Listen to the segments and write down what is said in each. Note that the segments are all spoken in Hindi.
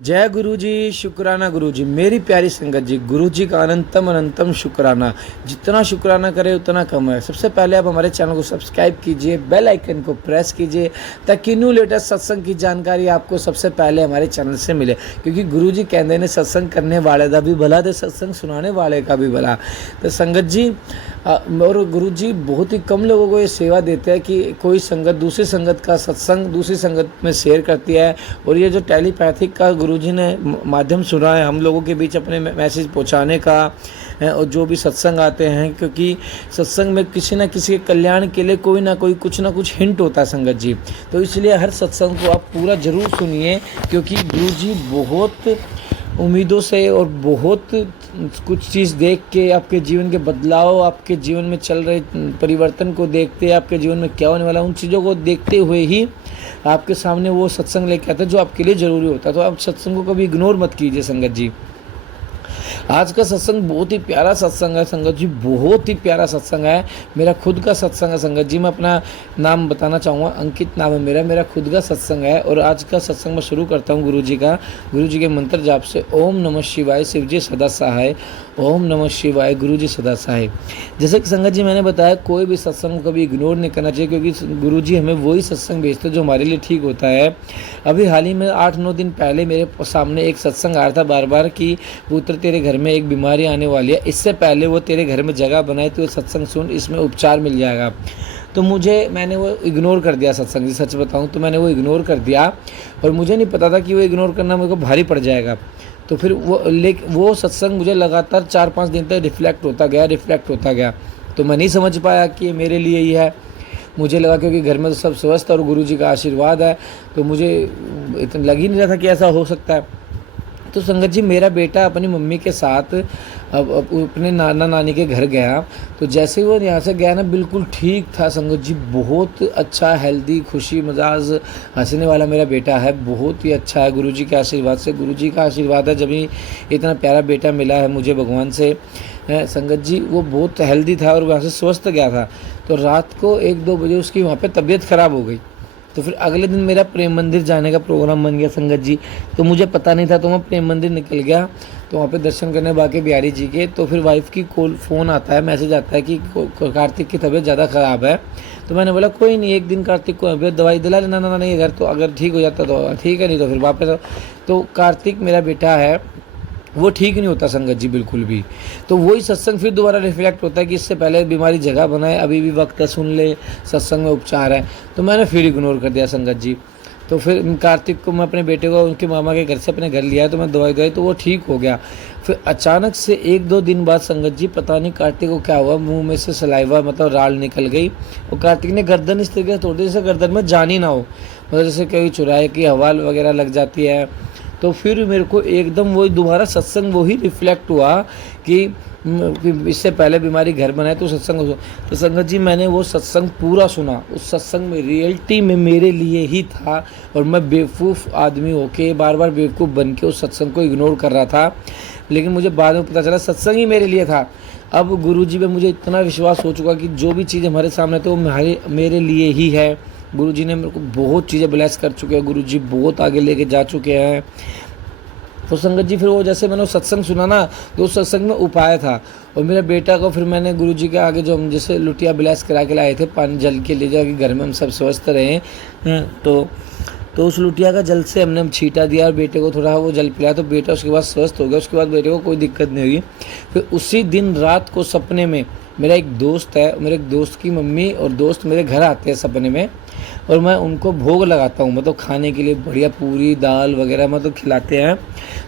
जय गुरु जी, शुक्राना गुरु जी। मेरी प्यारी संगत जी, गुरु जी का अनंतम अनंतम शुक्राना। जितना शुक्राना करे उतना कम है। सबसे पहले आप हमारे चैनल को सब्सक्राइब कीजिए, बेल आइकन को प्रेस कीजिए ताकि न्यू लेटेस्ट सत्संग की जानकारी आपको सबसे पहले हमारे चैनल से मिले। क्योंकि गुरु जी कहते हैं सत्संग करने वाले का भी भला तो सत्संग सुनाने वाले का भी भला। तो संगत जी और गुरु जी बहुत ही कम लोगों को ये सेवा देते हैं कि कोई संगत दूसरी संगत का सत्संग दूसरी संगत में शेयर करती है। और ये जो टेलीपैथिक का गुरुजी ने माध्यम सुना है हम लोगों के बीच अपने मैसेज पहुंचाने का, और जो भी सत्संग आते हैं, क्योंकि सत्संग में किसी न किसी के कल्याण के लिए कोई ना कोई कुछ ना कुछ हिंट होता है संगत जी। तो इसलिए हर सत्संग को आप पूरा ज़रूर सुनिए, क्योंकि गुरुजी बहुत उम्मीदों से और बहुत कुछ चीज़ देख के आपके जीवन के बदलाव, आपके जीवन में चल रहे परिवर्तन को देखते, आपके जीवन में क्या होने वाला उन चीज़ों को देखते हुए ही आपके सामने वो सत्संग लेके आता है जो आपके लिए ज़रूरी होता है। तो आप सत्संग को कभी इग्नोर मत कीजिए संगत जी। आज का सत्संग बहुत ही प्यारा सत्संग है संगत जी, बहुत ही प्यारा सत्संग है। मेरा खुद का सत्संग है संगत जी। मैं अपना नाम बताना चाहूँगा, अंकित नाम है मेरा खुद का सत्संग है। और आज का सत्संग मैं शुरू करता हूँ गुरु जी के मंत्र जाप से। ओम नमः शिवाय, शिव जी सदा सहाय। ओम नमः शिवाय, गुरु जी सदा सहाय। जैसे कि संगत जी मैंने बताया, कोई भी सत्संग को कभी इग्नोर नहीं करना चाहिए, क्योंकि गुरु जी हमें वही सत्संग भेजते जो हमारे लिए ठीक होता है। अभी हाल ही में 8-9 दिन पहले मेरे सामने एक सत्संग आया था बार कि पुत्र तेरे घर में एक बीमारी आने वाली है, इससे पहले वो तेरे घर में जगह बनाए तो सत्संग सुन, इसमें उपचार मिल जाएगा। तो मैंने वो इग्नोर कर दिया सत्संग जी, सच बताऊं तो मैंने वो इग्नोर कर दिया। और मुझे नहीं पता था कि वो इग्नोर करना मेरे को भारी पड़ जाएगा। तो फिर वो सत्संग मुझे लगातार 4-5 दिन तक रिफ्लेक्ट होता गया। तो मैं नहीं समझ पाया कि ये मेरे लिए ही है। मुझे लगा क्योंकि घर में तो सब स्वस्थ और गुरु जी का आशीर्वाद है, तो मुझे इतना लग ही नहीं रहा था कि ऐसा हो सकता है। तो संगत जी, मेरा बेटा अपनी मम्मी के साथ अब अपने नाना नानी के घर गया। तो जैसे ही वो यहाँ से गया ना, बिल्कुल ठीक था संगत जी। बहुत अच्छा, हेल्दी, खुशी मिजाज, हंसने वाला मेरा बेटा है। बहुत ही अच्छा है गुरुजी के आशीर्वाद से। गुरुजी का आशीर्वाद है जब ही इतना प्यारा बेटा मिला है मुझे भगवान से। संगत जी, वो बहुत हेल्दी था और वहाँ से स्वस्थ गया था। तो रात को 1-2 बजे उसकी वहाँ पर तबीयत ख़राब हो गई। तो फिर अगले दिन मेरा प्रेम मंदिर जाने का प्रोग्राम बन गया संगत जी। तो मुझे पता नहीं था, तो मैं प्रेम मंदिर निकल गया। तो वहाँ पे दर्शन करने बाकी बिहारी जी के। तो फिर वाइफ की फ़ोन आता है, मैसेज आता है कि कार्तिक की तबीयत ज़्यादा ख़राब है। तो मैंने बोला कोई नहीं, एक दिन कार्तिक को दवाई दिला लेना। ना नहीं, अगर ठीक हो जाता तो ठीक है, नहीं तो फिर वापस। तो कार्तिक मेरा बेटा है, वो ठीक नहीं होता संगत जी बिल्कुल भी। तो वही सत्संग फिर दोबारा रिफ्लेक्ट होता है कि इससे पहले बीमारी जगह बनाए, अभी भी वक्त है, सुन ले, सत्संग में उपचार है। तो मैंने फिर इग्नोर कर दिया संगत जी। तो फिर कार्तिक को मैं अपने बेटे को उनके मामा के घर से अपने घर लिया, तो मैं दवाई तो वो ठीक हो गया। फिर अचानक से 1-2 दिन बाद संगत जी, पता नहीं कार्तिक को क्या हुआ, मुंह में से सलाइवा मतलब राल निकल गई। और कार्तिक ने गर्दन इस तरीके से तोड़ दी जैसे गर्दन में जान ही ना हो, मतलब जैसे कभी चुराए की हवा वगैरह लग जाती है। तो फिर मेरे को एकदम वही दोबारा सत्संग वही रिफ्लेक्ट हुआ कि इससे पहले बीमारी घर बनाए तो सत्संग हो। तो संगत जी, मैंने वो सत्संग पूरा सुना। उस सत्संग में रियलिटी में मेरे लिए ही था, और मैं बेवकूफ़ आदमी होके बार बार बेवकूफ़ बन के उस सत्संग को इग्नोर कर रहा था। लेकिन मुझे बाद में पता चला सत्संग ही मेरे लिए था। अब गुरुजी पे मुझे इतना विश्वास हो चुका कि जो भी चीज़ हमारे सामने तो वो मेरे लिए ही है। गुरुजी ने मेरे को बहुत चीज़ें ब्लेस कर चुके हैं, गुरुजी बहुत आगे लेके जा चुके हैं। तो संगत जी, फिर वो जैसे मैंने सत्संग सुना ना, तो उस सत्संग में उपाय था। और मेरे बेटा को फिर मैंने गुरुजी के आगे जो हम जैसे लुटिया ब्लेस करा के लाए थे पानी जल के ले जाके घर में हम सब स्वस्थ रहें, तो उस लुटिया का जल से हमने छींटा दिया और बेटे को थोड़ा वो जल पिलाया। तो बेटा उसके बाद स्वस्थ हो गया। उसके बाद बेटे को कोई दिक्कत नहीं हुई। फिर उसी दिन रात को सपने में मेरा एक दोस्त है, मेरे एक दोस्त की मम्मी और दोस्त मेरे घर आते हैं सपने में, और मैं उनको भोग लगाता हूँ, मतलब खाने के लिए बढ़िया पूरी दाल वगैरह मतलब खिलाते हैं।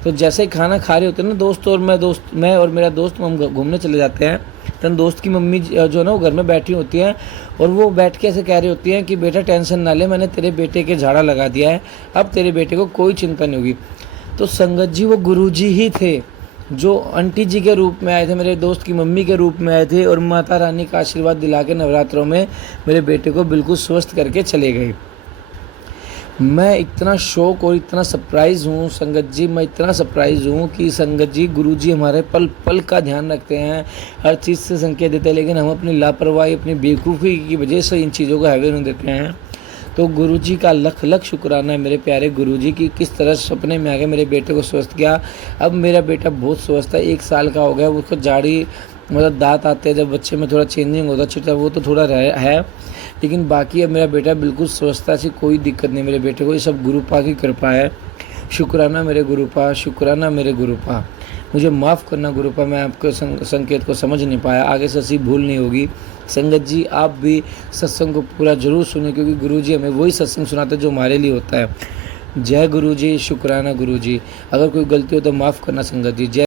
तो जैसे ही खाना खा रहे होते हैं ना मैं और मेरा दोस्त हम घूमने चले जाते हैं। तो दोस्त की मम्मी जो है ना, वो घर में बैठी होती हैं, और वो बैठ के ऐसे कह रही होती हैं कि बेटा टेंशन ना ले, मैंने तेरे बेटे के झाड़ा लगा दिया है, अब तेरे बेटे को कोई चिंता नहीं होगी। तो संगत जी, वो गुरुजी ही थे जो आंटी जी के रूप में आए थे, मेरे दोस्त की मम्मी के रूप में आए थे, और माता रानी का आशीर्वाद दिला के नवरात्रों में मेरे बेटे को बिल्कुल स्वस्थ करके चले गए। मैं इतना शौक और इतना सरप्राइज़ हूँ संगत जी, मैं इतना सरप्राइज़ हूँ कि संगत जी, गुरुजी हमारे पल पल का ध्यान रखते हैं, हर चीज़ से संकेत देते हैं, लेकिन हम अपनी लापरवाही, अपनी बेवकूफ़ी की वजह से इन चीज़ों को हैवे नहीं देते हैं। तो गुरुजी का लख लख शुक्राना है मेरे प्यारे गुरुजी की किस तरह सपने में आ गए, मेरे बेटे को स्वस्थ किया। अब मेरा बेटा बहुत स्वस्थ है, 1 साल का हो गया। उसको जाड़ी मतलब दांत आते हैं जब बच्चे में थोड़ा चेंजिंग होता है छिटा, वो तो थोड़ा है, लेकिन बाकी अब मेरा बेटा बिल्कुल स्वस्थ है, ऐसी कोई दिक्कत नहीं मेरे बेटे को। ये सब गुरुपा की कृपा है। शुक्राना मेरे गुरुपा, शुक्राना मेरे गुरुपा। मुझे माफ़ करना गुरुपा, मैं आपके संकेत को समझ नहीं पाया। आगे से ऐसी भूल नहीं होगी। संगत जी आप भी सत्संग को पूरा जरूर सुने, क्योंकि गुरुजी हमें वही सत्संग सुनाते हैं जो हमारे लिए होता है। जय गुरुजी, शुक्राना गुरुजी। अगर कोई गलती हो तो माफ़ करना संगत जी। जय